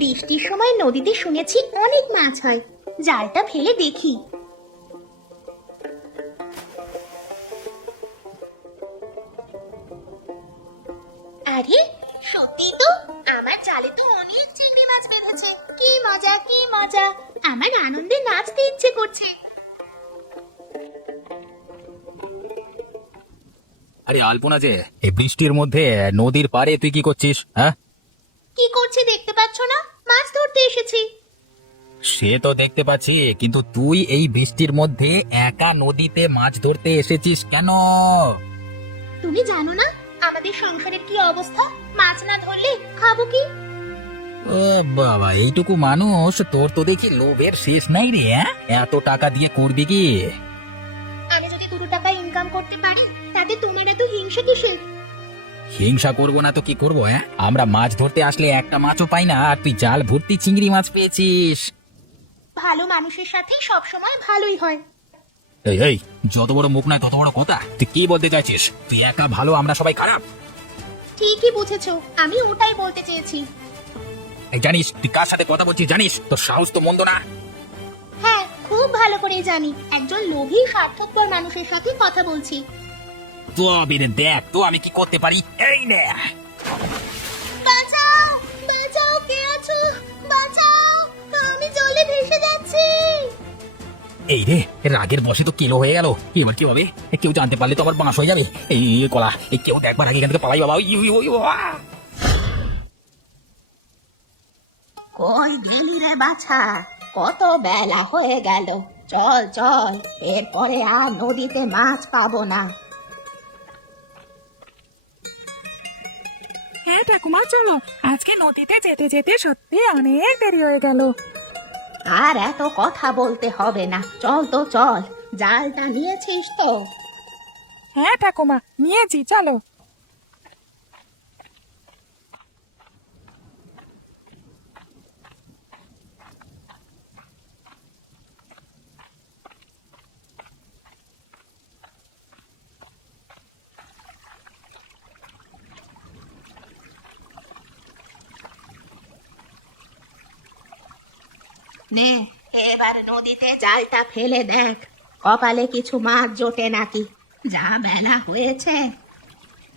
বৃষ্টির সময় নদীতে শুনেছি অনেক মাছ হয়। জালটা ফেলে দেখি। আরে সত্যি তো, আমার জালে তো অনেক চিংড়ি মাছ বেঁধেছে। কি মজা কি মজা, আমার আনন্দে নাচতে ইচ্ছে করছে। আরে আলপনা যে এই বৃষ্টির মধ্যে নদীর পাড়ে তুই কি করছিস? হ্যাঁ, কি করছি দেখতে পাচ্ছ না? মাছ ধরতে এসেছি। সে তো দেখতে পাচ্ছি, কিন্তু তুই এই বৃষ্টির মধ্যে একা নদীতে মাছ ধরতে এসেছিস কেন? তুমি জানো না আমাদের সংসারের কি অবস্থা? মাছ না ধরলে খাবো কি? ও বাবা, এইটুকু মানুষ, তোর তো দেখি লোভের শেষ নাই রে। এত টাকা দিয়ে করবি কি? আমি যদি 2 টাকা ইনকাম করতে পারি তাতে তোমার এত হিংসা কিসের? হিংসা করবো না তো কি করবো? আমরা মাছ ধরতে আসলে একটা মাছও পাই না, আর তুই জাল ভর্তি চিংড়ি মাছ পেয়েছিস। ভালো মানুষের সাথে সব সময় ভালোই হয়। এই এই, যত বড় মুখ নয় তত বড় কথা। তুই কি বলতে চাইছিস? তুই একা ভালো, আমরা সবাই খারাপ? ঠিকই বুঝেছো, আমি ওটাই বলতে চেয়েছি। এই জানিস তুই কার সাথে কথা বলছিস? জানিস তোর সাহস তো মন্দ না। হ্যাঁ, খুব ভালো করেই জানি একজন লোভী স্বার্থপর মানুষের সাথে কথা বলছি। তো আবিরে দেখ তো আমি কি করতে পারি। এই নে। বাঁচাও বাঁচাও, কে আছো? বাঁচাও, আমি জলে ভেসে যাচ্ছি। এই রে, রাগের বশে তো কিলো হয়ে গেল। এবার কি হবে? কেউ জানতে পারলে তো আবার বাঁশ হয়ে যাবে। এই কলা, এই কেউ দেখবার আগে এখান থেকে পালাই বাবা। কই গেলি রে বাছা? কত বেলা হয়ে গেল। চল চল, এরপরে আর নদীতে মাছ পাবো না। হ্যাঁ ঠাকুমা, চলো। আজকে নদীতে যেতে যেতে সত্যি অনেক দেরি হয়ে গেল। আর এত কথা বলতে হবে না, চল তো চল। জালটা নিয়েছিস তো? হ্যাঁ ঠাকুমা, নিয়েছি, চলো। নে, এবার নদীতে জালটা ফেলে দেখ, কপালে কিছু মাছ জোটে নাকি। যা বেলা হয়েছে।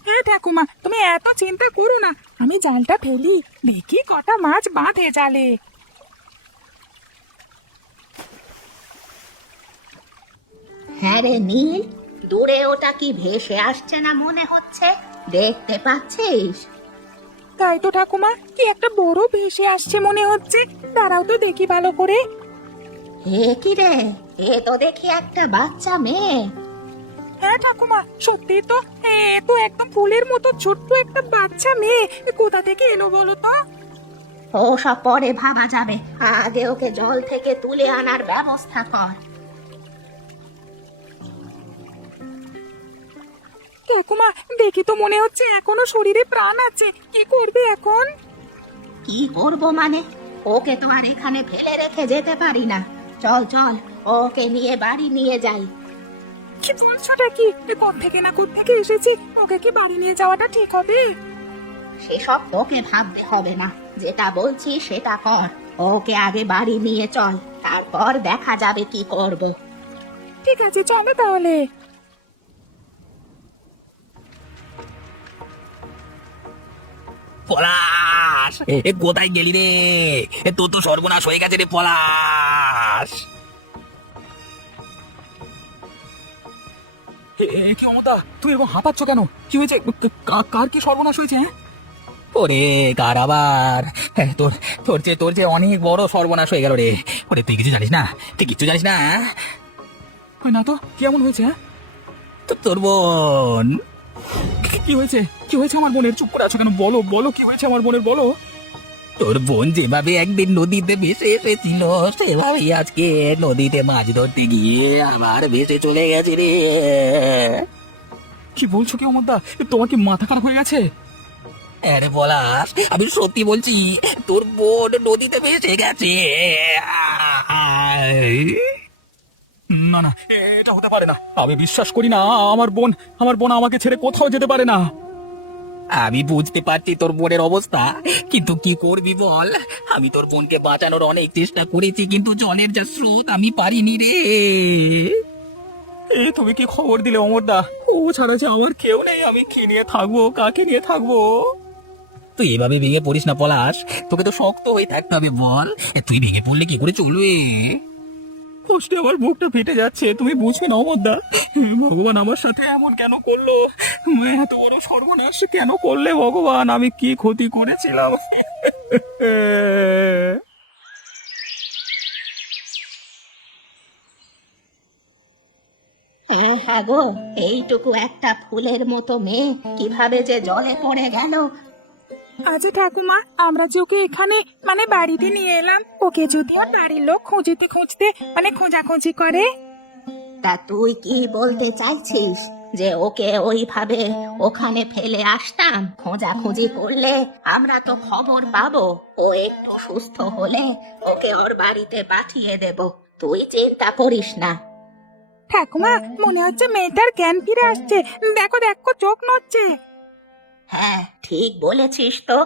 হ্যাঁ ঠাকুমা, তুমি এত চিন্তা করো না, আমি জালটা ফেলি, দেখি কটা মাছ বাঁধে জালে। হ্যাঁ রে নীল, দূরে ওটা কি ভেসে আসছে না মনে হচ্ছে? দেখতে পাচ্ছিস? তাই তো ঠাকুমা, কি একটা বড় ভেসে আসছে মনে হচ্ছে। দাঁড়াও তো দেখি ভালো করে। এ কি রে, এ তো দেখি একটা বাচ্চা মেয়ে। হ্যাঁ ঠাকুমা, সত্যি তো। এ তো একদম ফুলের মতো ছোট্ট একটা বাচ্চা মেয়ে। কোথা থেকে এলো বলো তো? ও সব পরে ভাবা যাবে, আগে ওকে জল থেকে তুলে আনার ব্যবস্থা কর। ঠাকুমা, দেখি তো মনে হচ্ছে এখনো শরীরে প্রাণ আছে। কি করবে এখন? কি করব মানে? ওকে তো আর এখানে ফেলে রেখে যেতে পারি না। চল চল, ওকে নিয়ে বাড়ি নিয়ে যাই। কি বলছোটা কি? কোথ থেকে না কোথ থেকে এসেছি, ওকে কি বাড়ি নিয়ে যাওয়াটা ঠিক হবে? সেসব তোকে ভাবতে হবে না, যেটা বলছি সেটা কর। ওকে আগে বাড়ি নিয়ে চল, তারপর দেখা যাবে কি করব। ঠিক আছে, চলো তাহলে। পলাশ, কোথায় গেলি রে? তোর তো সর্বনাশ হয়ে গেছে রে পলাশ। কি অমতা, তুই এরকম হাঁপাচ্ছ কেন? কি হয়েছে? কার কি সর্বনাশ হয়েছে? ওরে কার আবার? তোর তোর যে অনেক বড় সর্বনাশ হয়ে গেল রে। ওরে তুই কিছু জানিস না? তুই কিছু জানিস না? না তো, কেমন হয়েছে? তোর বোন। কি হয়েছে? কি হয়েছে আমার বোনের? চুপ করে আছো কেন? বলো বলো, কি হয়েছে আমার বোনের, বলো। তোর বোন যেভাবে একদিন নদীতে ভেসে এসেছিল, সেভাবেই আজকে নদীতে মাছ ধরতে গিয়ে আবার ভেসে চলে গেছে রে। কি বলছো কি অমরদা? তোমার কি মাথা খারাপ হয়ে গেছে? আরে পলাশ, আমি সত্যি বলছি, তোর বোন নদীতে ভেসে গেছে। না না, এটা হতে পারে না। আমি বিশ্বাস করি না। আমার বোন আমাকে ছেড়ে কোথাও যেতে পারে না। আমি বুঝতে পারছি তোর বোনের অবস্থা, কিন্তু কি করবি বল। আমি তোর বোনকে বাঁচানোর অনেক চেষ্টা করেছি, কিন্তু জলের যা স্রোত আমি পারিনি রে। তুমি কি খবর দিলে অমরদা? ও ছাড়া যে আমার কেউ নেই, আমি কি নিয়ে থাকবো, কাকে নিয়ে থাকবো? তুই এভাবে ভেঙে পড়িস না পলাশ, তোকে তো শক্ত হয়ে থাকতে হবে বল। তুই ভেঙে পড়লে কি করে চলবে? কষ্টে আমার বুকটা ফেটে যাচ্ছে, তুমি বুঝবে না অমরদা। ভগবান আমার সাথে এমন কেন করলো? এত বড় সর্বনাশ কেন করলে ভগবান? আমি কি ক্ষতি করেছিলাম? হ্যাঁ হ্যাঁ গো, এইটুকু একটা ফুলের মতো মেয়ে কিভাবে যে জলে পড়ে গেল। আচ্ছা ঠাকুমা, আমরা যে ওকে এখানে মানে বাড়িতে নিয়ে এলাম, ওকে যদি ওর বাড়ির লোক খুঁজতে মানে খোঁজাখুঁজি করে? তা তুই কি বলতে চাইছিস, যে ওকে ওইভাবে ওখানে ফেলে আসতাম? খোঁজাখুঁজি করলে আমরা তো খবর পাবো, ও একটু সুস্থ হলে ওকে ওর বাড়িতে পাঠিয়ে দেব, তুই চিন্তা করিস না। ঠাকুমা, মনে হচ্ছে মেয়েটার জ্ঞান ফিরে আসছে। দেখো দেখো, চোখ নড়ছে। হ্যাঁ ঠিক বলেছিস তো।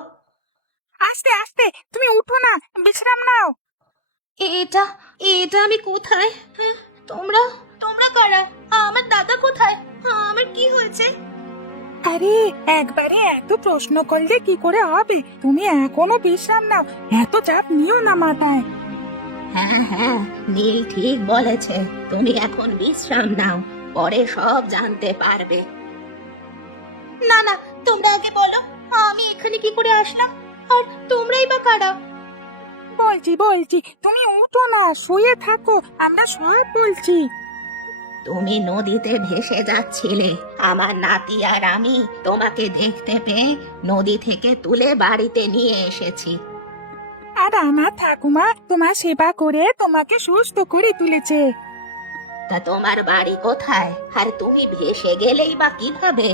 আস্তে আস্তে, তুমি উঠো না, বিশ্রাম নাও। এটা এটা আমি কোথায়? হ্যাঁ, তোমরা তোমরা কারা? আমার দাদা কোথায়? আমার কি হয়েছে? আরে একবারে এত প্রশ্ন করলে কি করে হবে? তুমি এখনো বিশ্রাম নাও, এত চাপ নিও না মাথায়। হ্যাঁ হ্যাঁ, নীল ঠিক বলেছে, তুমি এখন বিশ্রাম নাও, পরে সব জানতে পারবে। না না, তোমরা আগে বলো, আমি এখানে কি করে আসলাম? আর তোমরাই বা কারা? বলছি তুমি উঠো না, শুয়ে থাকো, আমরা সব বলছি। তুমি নদীতে ভেসে যাচ্ছিলে, আমার নাতি আর আমি তোমাকে দেখতে পেয়ে নদী থেকে তুলে বাড়িতে নিয়ে এসেছি। আর আমার ঠাকুমা তোমার সেবা করে তোমাকে সুস্থ করে তুলেছে। তা তোমার বাড়ি কোথায়? আর তুমি ভেসে গেলেই বা কিভাবে?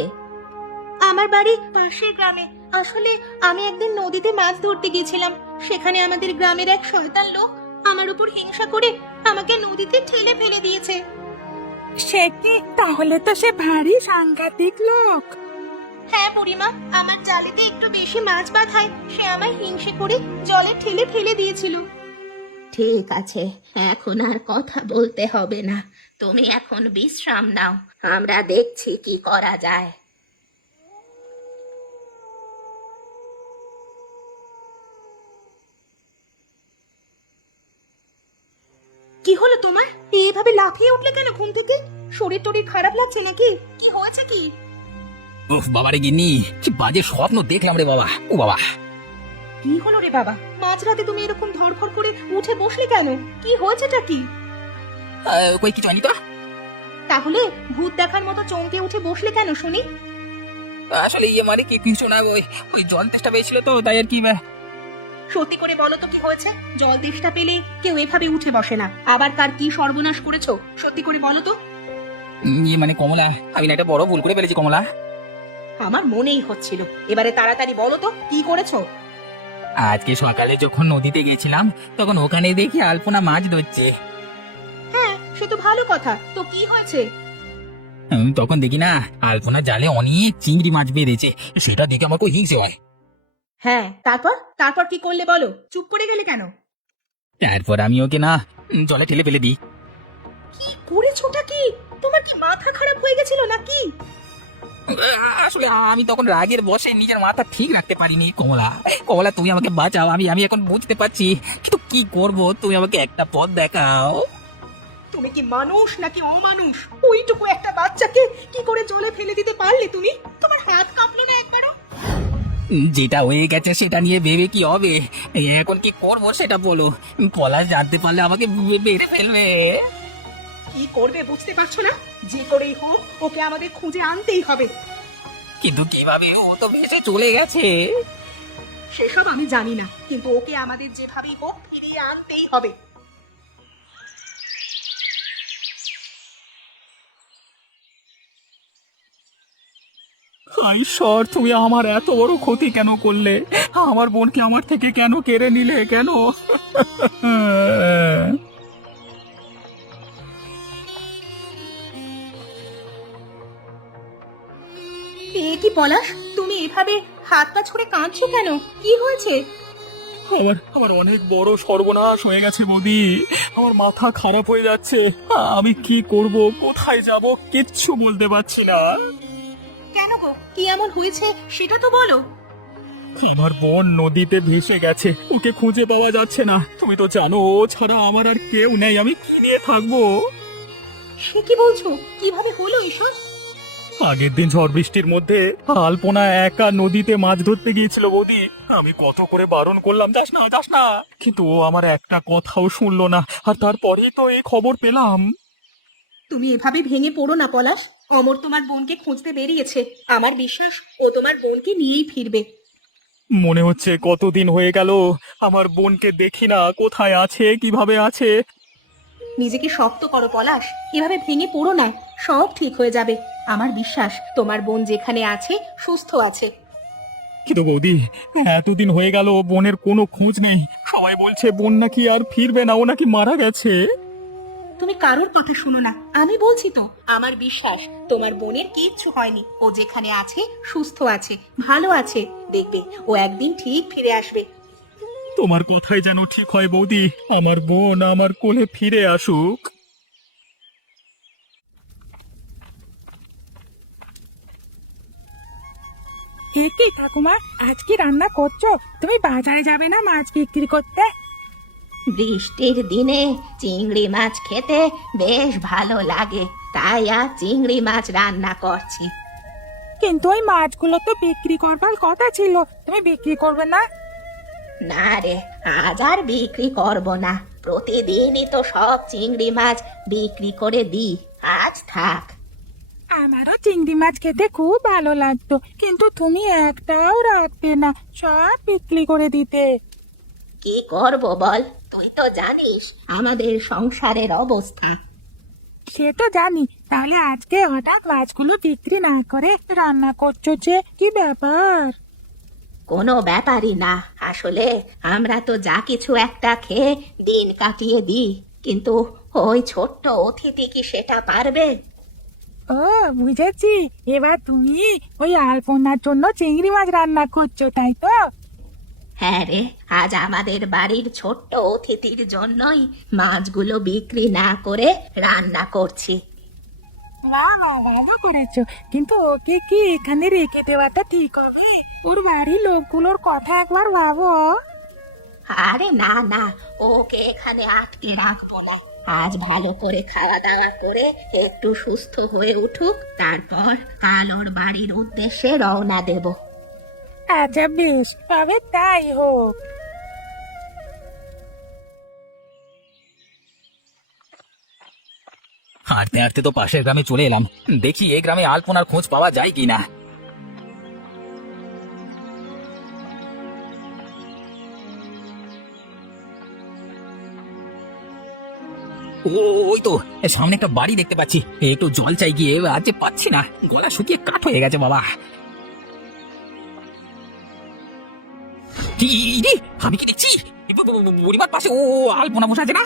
আমার বাড়ি পাশের গ্রামে। আসলে আমি একদিন নদীতে মাছ ধরতে গিয়েছিলাম, সেখানে আমাদের গ্রামের এক শয়তান লোক আমার উপর হিংসা করে আমাকে নদীতে ঠেলে ফেলে দিয়েছে। সে কি? তাহলে তো সে ভারী সাংঘাতিক লোক। হ্যাঁ বুড়িমা, আমার জালেতে একটু বেশি মাছ বাঁধায় সে আমায় হিংসে করে জলে ঠেলে ফেলে দিয়েছিল। ঠিক আছে, এখন আর কথা বলতে হবে না, তুমি এখন বিশ্রাম নাও, আমরা দেখছি কি করা যায়। কি হলো তোমার? এইভাবে লাফিয়ে উঠলে কেন ঘুম থেকে? শরীর টরীর খারাপ লাগছে নাকি? কি হয়েছে কি? উফ বাবা রে গিন্নি, কি বাজে স্বপ্ন দেখলাম রে বাবা। ও বাবা, কি হলো রে বাবা? মাঝরাতে তুমি এরকম ধড়ফড় করে উঠে বসলে কেন? কি হয়েছেটা কি? কই কিছু হয়নি তো। তাহলে ভূত দেখার মতো চমকে উঠে বসলে কেন শুনি? আসলে মানে কি কিছু না, ওই জল তেষ্টা পেয়েছিল তো, তাই আর কি। সত্যি করে বলো তো কি হয়েছে? জল তেষ্টা পেলে কেউ এভাবে উঠে বসে না, আবার কার কি সর্বনাশ করেছো সত্যি করে বলো তো। মানে কমলা, আমি না একটা বড় ভুল করে ফেলেছি কমলা। আমার মনেই হচ্ছিল, এবারে তাড়াতাড়ি বলো তো কি করেছো। আজকে সকালে যখন নদীতে গেছিলাম, তখন ওখানে দেখি আলপনা মাছ ধরছে। হ্যাঁ সে তো ভালো কথা, তো কি হয়েছে? তখন দেখি না আলপনা জালে অনেক চিংড়ি মাছ বেঁধেছে, সেটা দেখে আমার খুব হিংসে হয়। হ্যাঁ তারপর তারপর কি করলে বলো, চুপ করে গেলে কেন? তারপর আমি ওকে না জলে ঠেলে ফেলে দিই। কি করেছোটা কি? তোমার কি মাথা খারাপ হয়ে গেছিল নাকি? আসলে আমি তখন রাগের বশে নিজের মাথা ঠিক রাখতে পারিনি কমলা। কমলা তুমি আমাকে বাঁচাও, আমি এখন বুঝতে পারছি, কিন্তু কি করব, তুমি আমাকে একটা পথ দেখাও। তুমি কি মানুষ নাকি অমানুষ? ওইটুকু একটা বাচ্চাকে কি করে জলে ফেলে দিতে পারলে তুমি? তোমার হাত কাঁপলো না একবারও? যেটা হয়ে গেছে সেটা নিয়ে ভেবে কি হবে? এখন কি করব সেটা বলো। পলাশ জানতে পারলে আমাকে মেরে ফেলবে। কি করবে বুঝতে পারছো না? যে করেই হোক ওকে আমাদের খুঁজে আনতেই হবে। কিন্তু কিভাবে? ও তো ভেসে চলে গেছে। সেসব আমি জানি না, কিন্তু ওকে আমাদের যেভাবেই হোক ফিরিয়ে আনতেই হবে। ঈশ্বর, তুমি আমার এত বড় ক্ষতি কেন করলে? আমার বোনকে আমার থেকে কেন কেড়ে নিলে কেন? এ কি কি পলাশ, তুমি এভাবে হাত পা ছুড়ে কাঁদছো কেন? কি হয়েছে? আমার আমার অনেক বড় সর্বনাশ হয়ে গেছে বৌদি। আমার মাথা খারাপ হয়ে যাচ্ছে। আমি কি করব, কোথায় যাব, কিচ্ছু বলতে পারছি না। কেন গো, কি এমন হয়েছে সেটা তো বলো। আমার বোন নদীতে ভেসে গেছে, ওকে খুঁজে পাওয়া যাচ্ছে না। তুমি তো জানো ও ছাড়া আমার আর কেউ নেই, আমি কি নিয়ে থাকবো? সে কি বলছো? কিভাবে হলো এসব? আগের দিন ঝড় বৃষ্টির মধ্যে আলপনা একা নদীতে মাছ ধরতে গিয়েছিল বৌদি। আমি কত করে বারণ করলাম, যাস না যাস না, কিন্তু ও আমার একটা কথাও শুনলো না। আর তারপরেই তো এই খবর পেলাম। তুমি এভাবে ভেঙে পড়ো না পলাশ। অমর তোমার বোনকে খুঁজতে বেরিয়েছে। আমার বিশ্বাস ও তোমার বোনকে নিয়েই ফিরবে। মনে হচ্ছে কতদিন হয়ে গেল আমার বোনকে দেখি না, কোথায় আছে, কিভাবে আছে। নিজেকে শক্ত করো পলাশ, এভাবে ভেঙে পড়ো না। সব ঠিক হয়ে যাবে। আমার বিশ্বাস তোমার বোন যেখানে আছে সুস্থ আছে। কিন্তু বৌদি, এতদিন হয়ে গেল বোনের কোনো খোঁজ নেই। সবাই বলছে বোন নাকি আর ফিরবে না, ও নাকি মারা গেছে। তুমি কারোর কথা শোনো না, আমি বলছি তো। আমার বিশ্বাস তোমার বোনের কিচ্ছু হয়নি। ও যেখানে আছে সুস্থ আছে, ভালো আছে। দেখবে ও একদিন ঠিক ফিরে আসবে। তোমার কথাই যেন ঠিক হয় বৌদি, আমার বোন আমার কোলে ফিরে আসুক। কে কি ঠাকুমা, আজ কি রান্না করছো? তুমি বাজারে যাবে না মাছ বিক্রি করতে? বৃষ্টির দিনে চিংড়ি মাছ খেতে বেশ ভালো লাগে, তাই আজ চিংড়ি মাছ রান্না করছি। কিন্তু ওই মাছগুলো তো বিক্রি করবার কথা ছিল, তুমি বিক্রি করবে না? না রে, আজ আর বিক্রি করব না। প্রতিদিনই তো সব চিংড়ি মাছ বিক্রি করে দিই, আজ থাক। আমারও চিংড়ি মাছ খেতে খুব ভালো লাগতো, কিন্তু তুমি একটাও রাখবে না, সব বিক্রি করে দিতে। কি করব বল, তুই তো জানিস আমাদের সংসারের অবস্থা। সে তো জানি, তাহলে আজকে হঠাৎ মাছগুলো বিক্রি না করে রান্না করছো যে, কি ব্যাপার? কোনো ব্যাপারই না। আসলে আমরা তো যা কিছু একটা খেয়ে দিন কাটিয়ে দিই, কিন্তু ওই ছোট্ট অতিথি কি সেটা পারবে? ও, বুঝেছি। এবার তুমি ওই আলপনার জন্য চিংড়ি মাছ রান্না করছো, তাই তো? হ্যাঁ রে, আজ আমাদের বাড়ির ছোট্ট অতিথির জন্যই মাছগুলো বিক্রি না করে রান্না করছি। বাহ বাহ, ভালো করেছো। কিন্তু ওকে কি এখানে রেখে দেওয়াটা ঠিক হবে? ওর বাড়ির লোকগুলোর কথা একবার ভাবো। আরে না না, ওকে এখানে আটকে রাখবো না। আজ ভালো করে খাওয়া দাওয়া করে একটু সুস্থ হয়ে উঠুক, তারপর কাল ওর বাড়ির উদ্দেশ্যে রওনা দেব। আচ্ছা বেশ, তবে তাই হোক। হাঁটতে হাঁটতে তো পাশের গ্রামে চলে এলাম, দেখি এই গ্রামে আলপনার খোঁজ পাওয়া যায় কিনা। ওই তো সামনে একটা বাড়ি দেখতে পাচ্ছি, একটু জল চাই গিয়ে, আজ যে পাচ্ছি না, গলা শুকিয়ে কাঠ হয়ে গেছে বাবা। রে, আমি কি দেখছি বুড়িমার পাশে ও আলপনা বসে আছে না?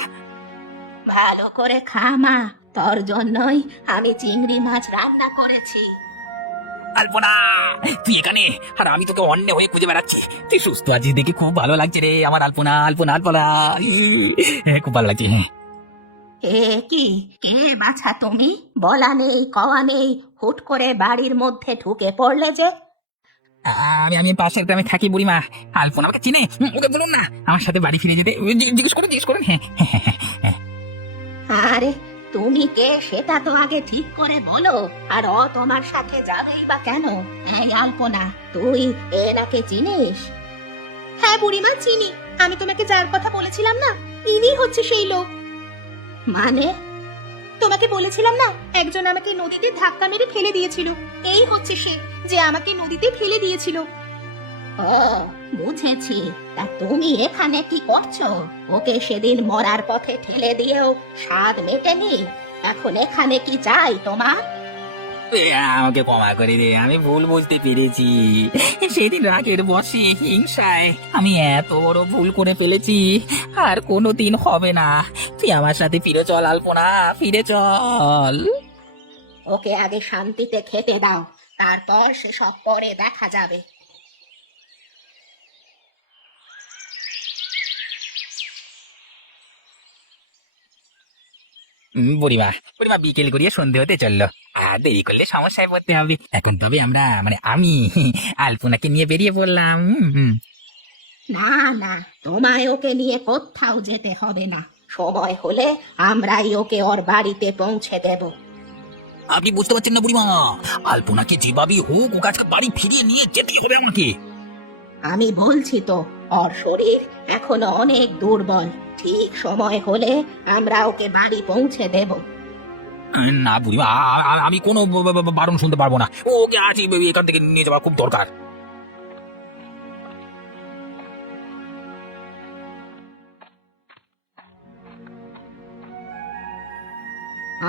ভালো করে খা মা, তোর জন্যই আমি চিংড়ি মাছ রান্না করেছি। আলপনা, তুই এখানে, আর আমি তোকে অন্য হয়ে খুঁজে বেড়াচ্ছি। তুই সুস্থ আছিস দেখে খুব ভালো লাগছে রে আমার আলপনা। আলপনা আলপনা খুব ভালো লাগছে। এ কি, কে বাছা তুমি? বলা নেই কওয়া নেই, হুট করে বাড়ির মধ্যে ঢুকে পড়লে যে? আমি আমি পাশের গ্রামে থাকি বুড়িমা। আলপনা আমাকে চিনে, ওকে বলুন না আমার সাথে বাড়ি ফিরে যেতে। জিজ্ঞেস করুন। হ্যাঁ। আরে তুমি কে সেটা তো আগে ঠিক করে বলো। আর ও তোমার সাথে যাবেই বা কেন? এই আলপনা, তুই এনাকে চিনিস? হ্যাঁ বুড়িমা, চিনি। আমি তোমাকে যার কথা বলেছিলাম না, ইনি হচ্ছে সেই লোক। মানে? তোমাকে বলেছিলাম না, একজন আমাকে নদীতে ধাক্কা মেরে ফেলে দিয়েছিল। এই হচ্ছে সে, যে আমাকে নদীতে ফেলে দিয়েছিল। ও, বুঝেছি। তা তুমি এখানে কি করছো? ওকে সেদিন মরার পথে ঠেলে দিয়েও স্বাদ মেটেনি, এখন এখানে কি চাই তোমার? আমাকে ক্ষমা করে দে, আমি ভুল বুঝতে পেরেছি। সেদিন রাগের বশে হিংসায় আমি এত বড় ভুল করে ফেলেছি, আর কোনোদিন হবে না। তুই আমার সাথে ফিরে চল আলপনা, ফিরে চল। ওকে আগে শান্তিতে খেতে দাও, তারপর সেসব পরে দেখা যাবে। বুড়িমা বুড়িমা বিকেল করিয়ে সন্ধে হতে চললো। আর দেরি করলে সমস্যায় পড়তে হবে। এখন তবে আমরা আমি আলপনাকে নিয়ে বেরিয়ে পড়লাম। না না, তোমায় ওকে নিয়ে কোথাও যেতে হবে না। সময় হলে আমরাই ওকে ওর বাড়িতে পৌঁছে দেব। আপনি বুঝতে পারছেন না বুড়িমা, আলপনাকে যেভাবেই হোক ও কাছে বাড়ি ফিরিয়ে নিয়ে যেতেই হবে আমাকে। আমি বলছি তো, ওর শরীর এখনো অনেক দুর্বল। ঠিক সময় হলে আমরা ওকে বাড়ি পৌঁছে দেব। না বুড়িমা, আমি কোনো বারণ শুনতে পারবো না। ওকে আজই এখান থেকে নিয়ে যাওয়া খুব দরকার।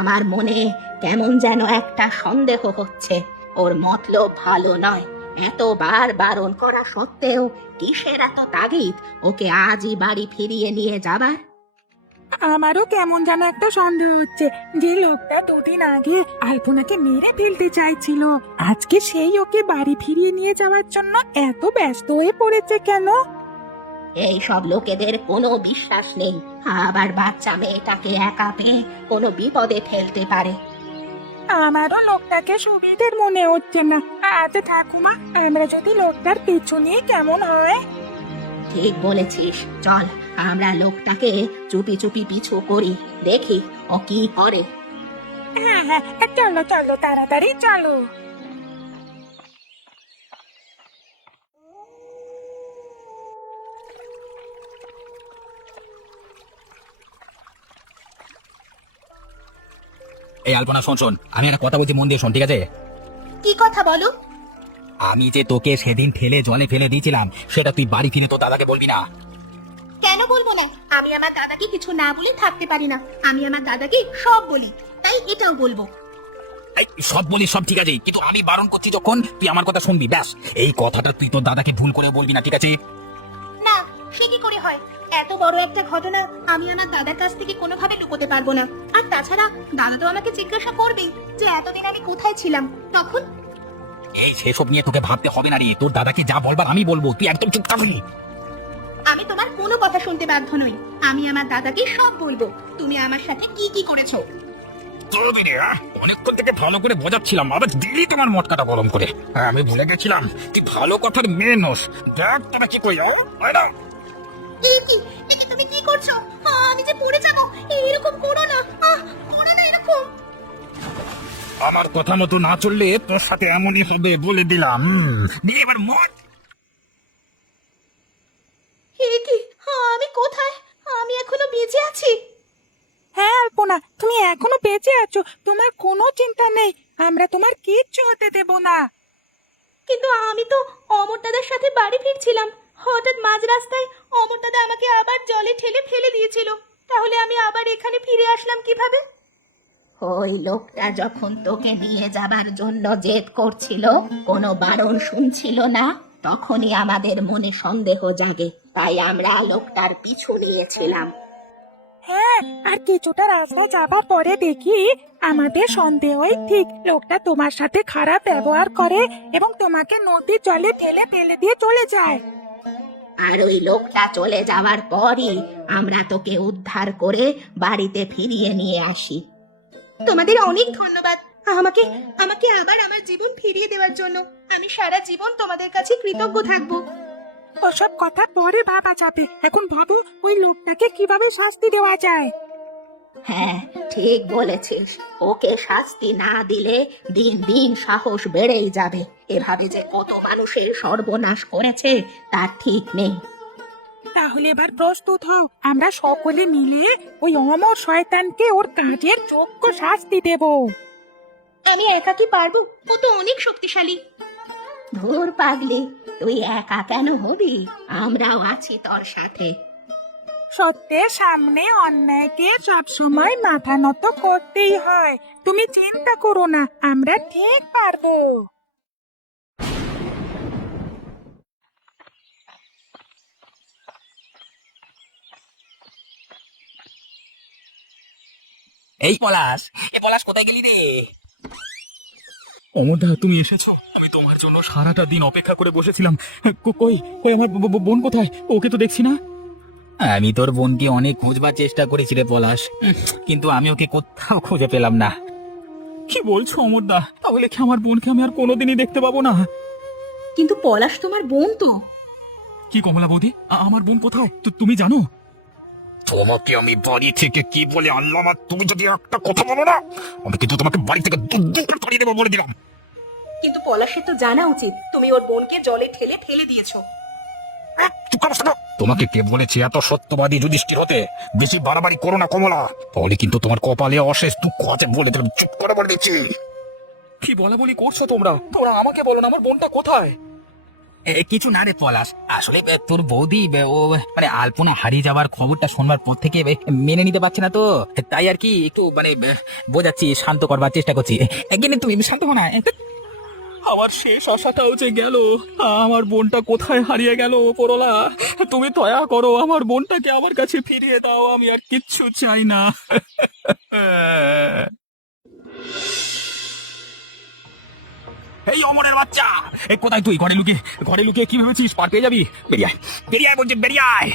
আমার মনে কেমন যেন একটা সন্দেহ হচ্ছে। ওর মতলব ভালো নয়। এতবার বারণ করা সত্ত্বেও কিসের এত তাগিদ ওকে আজই বাড়ি ফিরিয়ে নিয়ে যাবার? আমারও কেমন যেন একটা সন্দেহ হচ্ছে যে লোকটা দুদিন আগে আলপনাকে মেরে ফেলতে চাইছিল, আজকে সেই ওকে বাড়ি ফিরিয়ে নিয়ে যাওয়ার জন্য এত ব্যস্ত হয়ে পড়েছে কেন? এই সব লোকেদের কোনো বিশ্বাস নেই। আবার বাচ্চা মেয়েটাকে একা পেয়ে কোনো বিপদে ফেলতে পারে। আমারও লোকটাকে সুবিধের মনে হচ্ছে না। আচ্ছা ঠাকুমা, আমরা যদি লোকটার পিছু নিয়ে কেমন হয়? ঠিক বলেছিস, চল আমরা লোকটাকে চুপি চুপি পিছু করি, দেখি ও কি করে। হ্যাঁ হ্যাঁ, চলো চলো, তাড়াতাড়ি চলো। এই আলপনা শোন শোন, আমি একটা কথা বলছি, মন দিয়ে শোন, ঠিক আছে? কি কথা বলো? আমি যে তোকে সেদিন ঠেলে জলে ফেলে দিয়েছিলাম, সেটা তুই বাড়ি ফিরে তো দাদাকে বলবি না। কেন বলবো না? আমি আমার দাদাকে কিছু না বলে থাকতে পারি না। আমি আমার দাদাকে সব বলি, তাই এটাও বলবো। এই সব বলিস, সব ঠিক আছে, কিন্তু আমি বারণ করছি যখন তুই আমার কথা শুনবি, ব্যাস। এই কথাটা তুই তোর দাদাকে ভুল করে বলবি না, ঠিক আছে? না, সে কি করে হয়? এত বড় একটা ঘটনা আমি আমার দাদার কাছ থেকে কোনোভাবে লুকোতে পারবো না। আর তাছাড়া দাদা তো আমাকে জিজ্ঞাসা করবেই যে এতদিন আমি কোথায় ছিলাম। তখন এই সেসব নিয়ে তোকে ভাবতে হবে না রে, তোর দাদাকে যা বলবার আমি বলবো, তুই একদম চুপ থাকবি। আমি তোমার কোনো কথা শুনতে বাধ্য নই। আমি আমার দাদাকে সব বলবো তুমি আমার সাথে কি কি করেছো। অনেকক্ষণ থেকে ভালো করে বোঝাচ্ছিলাম, আবার দিলি তোমার মটকাটা গরম করে। আমি ভুলে গেছিলাম তুই ভালো কথার মেয়ে নোস। দেখ তোরা কি কই, না তুমি কি করছো? আমি যে পড়ে যাবো। এরকম করো না, করো না এরকম। আমার কথা মতো না চললে তোর সাথে এমনই হবে বলে দিলাম। নিয়ে এবার মত। কি? আমি কোথায়? আমি এখনো বেঁচে আছি? হ্যাঁ আলপনা, তুমি এখনো বেঁচে আছো, তোমার কোনো চিন্তা নেই। আমরা তোমার কিচ্ছু হতে দেব না। কিন্তু আমি তো অমর দাদার সাথে বাড়ি ফিরছিলাম। হঠাৎ মাঝ রাস্তায় অমর দাদা আমাকে আবার জলে ঠেলে ফেলে দিয়েছিল। তাহলে আমি আবার এখানে ফিরে আসলাম কিভাবে? ওই লোকটা যখন তোকে নিয়ে যাবার জন্য জেদ করছিল, কোনো বারণ শুনছিল না, তখনই আমাদের মনে সন্দেহ জাগে। তাই আমরা লোকটার পিছু নিয়েছিলাম। হ্যাঁ, আর কিছুটা রাস্তা যাবার পরে দেখি আমাদের সন্দেহই ঠিক। লোকটা তোমার সাথে খারাপ ব্যবহার করে এবং তোমাকে নদীর জলে ঠেলে ফেলে দিয়ে চলে যায়। আর ওই লোকটা চলে যাওয়ার পরই আমরা তোকে উদ্ধার করে বাড়িতে ফিরিয়ে নিয়ে আসি। তোমাদের অনেক ধন্যবাদ আমাকে আমাকে আবার আমার জীবন ফিরিয়ে দেওয়ার জন্য। আমি সারা জীবন তোমাদের কাছে কৃতজ্ঞ থাকবো। ওসব কথা পরে ভাবা যাবে, এখন ভাবো ওই লোকটাকে কিভাবে শাস্তি দেওয়া যায়। হ্যাঁ, ঠিক বলেছিস। ওকে শাস্তি না দিলে দিন দিন সাহস বেড়েই যাবে। এভাবে যে কত মানুষের সর্বনাশ করেছে তার ঠিক নেই। তাহলে এবার প্রস্তুত হও, আমরা সকলে মিলে ওই অমর শয়তানকে ওর কাজের যোগ্য শাস্তি দেব। আমি একা কি পারবো? ও তো অনেক শক্তিশালী। ধুর পাগলি, তুই একা কেন হবি? আমরাও আছি তোর সাথে। সত্যের সামনে অন্যায়কে সবসময় মাথা নত করতেই হয়। তুমি চিন্তা করো না, আমরা ঠিক পারবো। এই পলাশ, এ পলাশ কোথায় গেলি রে? অমরদা তুমি এসেছো? তোমার জন্য সারাটা দিন অপেক্ষা করে বসেছিলাম। কই কই আমার বোন কোথায়? ওকে তো দেখছি না। আমি তোর বোনকে অনেক খুঁজবার চেষ্টা করেছি রে পলাশ, কিন্তু আমি ওকে কোথাও খুঁজে পেলাম না। কি বলছো অমরদা? তাহলে কি আমার বোনকে আমি আর কোনোদিনই দেখতে পাবো না? কিন্তু পলাশ তোমার বোন তো। কি কমলা বৌদি, আমার বোন কোথায় তুমি জানো? তোমাকে আমি বাড়ি থেকে কি বলে আনলাম, আর তুমি যদি একটা কথা বলো না, আমি কিন্তু তোমাকে বাড়ি থেকে দূর তাড়িয়ে দেবো বলে দিলাম। কিন্তু পলাশের তো জানা উচিত তুমি ওর বোনকে জলে ঠেলে ফেলে দিয়েছো। তোমাকে কে বলেছে এত সত্যবাদী যুধিষ্ঠির হতে? বেশি বাড়াবাড়ি করো না কমলা, তাহলে কিন্তু তোমার কপালে অশেষ দুঃখ আছে বলে দিলাম। চুপ করে বলে দিচ্ছি। কি বলা বলি করছো তোমরা? তোমরা আমাকে বলো না আমার বোনটা কোথায়? কিছু না রে পলাশ, আসলে তোর বৌদি ও মানে আলপনা হারিয়ে যাবার খবরটা শোনবার পর থেকে মেনে নিতে পারছে না, তো তাই আর কি একটু মানে বোঝাচ্ছি, শান্ত করবার চেষ্টা করছি। একদিন তুমি শান্ত হো না। আমার শেষ আশাটাও যে গেল, আমার বোনটা কোথায় হারিয়ে গেল ওপরওয়ালা, তুমি দয়া করো আমার বোনটাকে আমার কাছে ফিরিয়ে দাও, আমি আর কিচ্ছু চাই না। এই অমরের বাচ্চা, এই কোথায় তুই? ঘরে লুকিয়ে কি ভেবেছিস পার পেয়ে যাবি? বেরিয়ে আয়, বেরিয়ে আয় বলছি, বেরিয়ে আয়।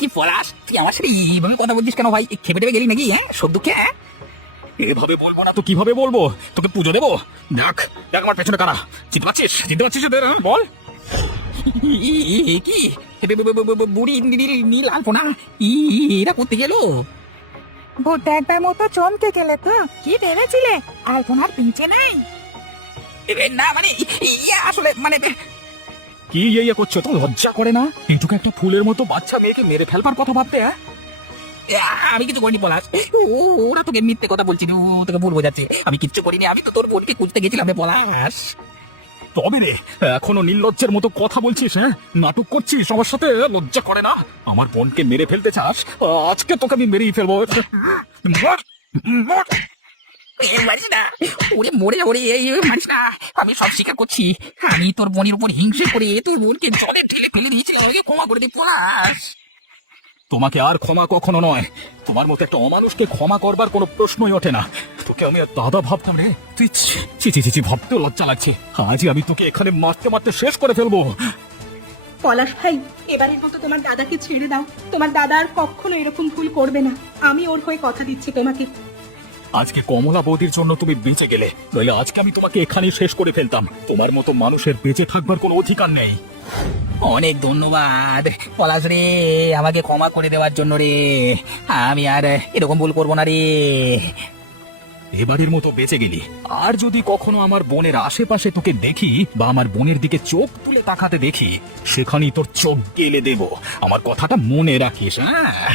কি পলাশ, তুই আমার সাথে এইভাবে কথা বলছিস কেন ভাই? খেপে টেপে গেলি নাকি? হ্যাঁ, সব দুঃখে। এভাবে বলবো না তো কিভাবে বলবো? তোকে পুজো দেবো? দেখ দেখ আমার পেছনে কারা, চিনতে পারছিস ওদের? বল। কি বুড়ি নীল আলপনা এরা করতে গেল? ভোট একবার মতো চমকে গেলে তো। কি ভেবেছিলে আলপনার পিছে নেই? না মানে আসলে মানে কি করছো? তো লজ্জা করে না এইটুকু একটা ফুলের মতো বাচ্চা মেয়েকে মেরে ফেলবার কথা ভাবতে? আমি কিছু করিনি পলাশ, ওরা তোকে মিথ্যে কথা বলছি, তোকে ভুল বোঝাচ্ছে। আমি কিচ্ছু করিনি, আমি তো তোর বোনকে খুঁজতে গেছিলাম রে পলাশ। তবে রে, এখনো নির্লজ্জের মতো কথা বলছিস? হ্যাঁ, নাটক করছিস আমার সাথে? লজ্জা করে না? আমার বোনকে মেরে ফেলতে চাস? আজকে তোকে আমি মেরেই ফেলবো। মারিস না, ওরে মরে যাবো রে, মারিস না। আমি সব স্বীকার করছি, আমি তোর বোনের উপর হিংসে করে তোর বোনকে জলে ঢেলে ফেলে দিয়েছিলাম। আমাকে ক্ষমা করে দে পলাশ। তোমাকে আর ক্ষমা কখনো নয়। তোমার মতো একটা অমানুষকে ক্ষমা করবার কোনো প্রশ্নই ওঠে না। তোকে আমি আর দাদা ভাবতাম রে, তুই ছি ভাবতেও লজ্জা লাগছে। আজই আমি তোকে এখানে মারতে মারতে শেষ করে ফেলবো। পলাশ ভাই, এবারের মতো তোমার দাদাকে ছেড়ে দাও। তোমার দাদা আর কখনো এরকম ভুল করবে না। আমি ওর হয়ে কথা দিচ্ছি তোমাকে। আজকে কমলা বৌদির জন্য তুমি বেঁচে গেলে, নইলে আজকে আমি তোমাকে এখানেই শেষ করে ফেলতাম। তোমার মতো মানুষের বেঁচে থাকবার কোনো অধিকার নেই। অনেক ধন্যবাদ পলাশ রে, আমাকে ক্ষমা করে দেওয়ার জন্য রে। আমি আর এরকম ভুল করবো না রে। এবারের মতো বেঁচে গেলি। আর যদি কখনো আমার বোনের আশেপাশে তোকে দেখি বা আমার বোনের দিকে চোখ তুলে তাকাতে দেখি, সেখানেই তোর চোখ গেলে দেব। আমার কথাটা মনে রাখিস। হ্যাঁ।